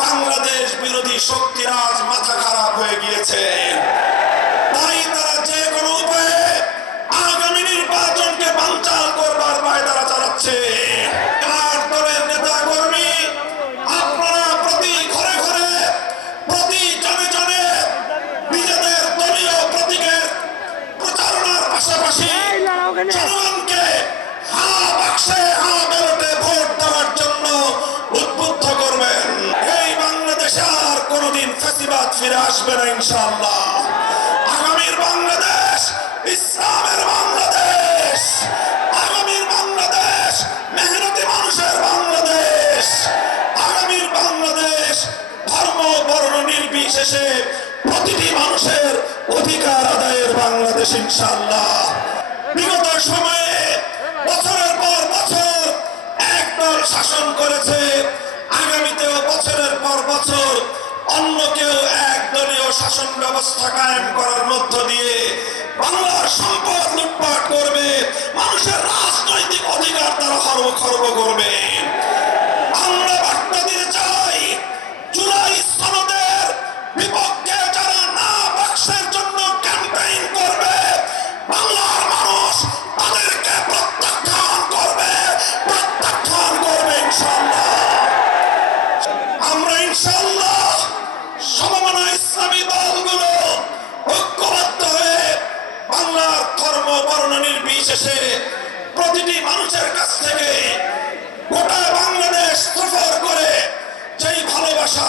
বাংলাদেশ বিরোধী শক্তিরাজ মাথা খারাপ হয়ে গিয়েছে। তাই তারা যে কোনো উপায়ে আগামী নির্বাচনকে বানচাল করবার পায়তারা চালাচ্ছে। আর কোনোদিন ফিরে আসবে না ইনশাআল্লাহ। আগামীর বাংলাদেশ, ইসলামের বাংলাদেশ, আগামীর বাংলাদেশ, মেহনতি মানুষের বাংলাদেশ, আগামীর বাংলাদেশ, ধর্ম বর্ণ নির্বিশেষে প্রতিটি মানুষের অধিকার আদায়ের বাংলাদেশ ইনশাআল্লাহ। বিগত সময়ে বছরের পর বছর একদল শাসন করেছে আগামীতেও বছরের পর বছর অন্য কেউ একদলীয় শাসন ব্যবস্থা কায়েম করার মধ্য দিয়ে বাংলার সম্পদ লুটপাট করবে, মানুষের রাজনৈতিক অধিকার তারা খর্ব খর্ব করবে। আমরা বার্তা চাই, জুলাই সনদের বিপক্ষে যারা না বাক্সের জন্য ক্যাম্পেইন করবে ইসলামী দলগুলো ঐক্যবদ্ধ হয়ে বাংলার ধর্ম বর্ণ নির্বিশেষে প্রতিটি মানুষের কাছ থেকে গোটা বাংলাদেশ সফর করে যেই ভালোবাসা,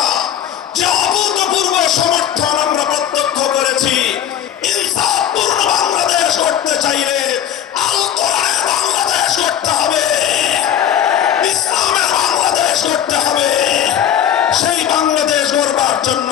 যে অভূতপূর্ব সমর্থন আমরা প্রত্যক্ষ করেছি, ইনসাফপূর্ণ বাংলাদেশ করতে চাইলে আল বাংলাদেশ করতে হবে। ইসলামের বাংলাদেশ করতে হবে। সেই বাংলাদেশ গড়বার জন্য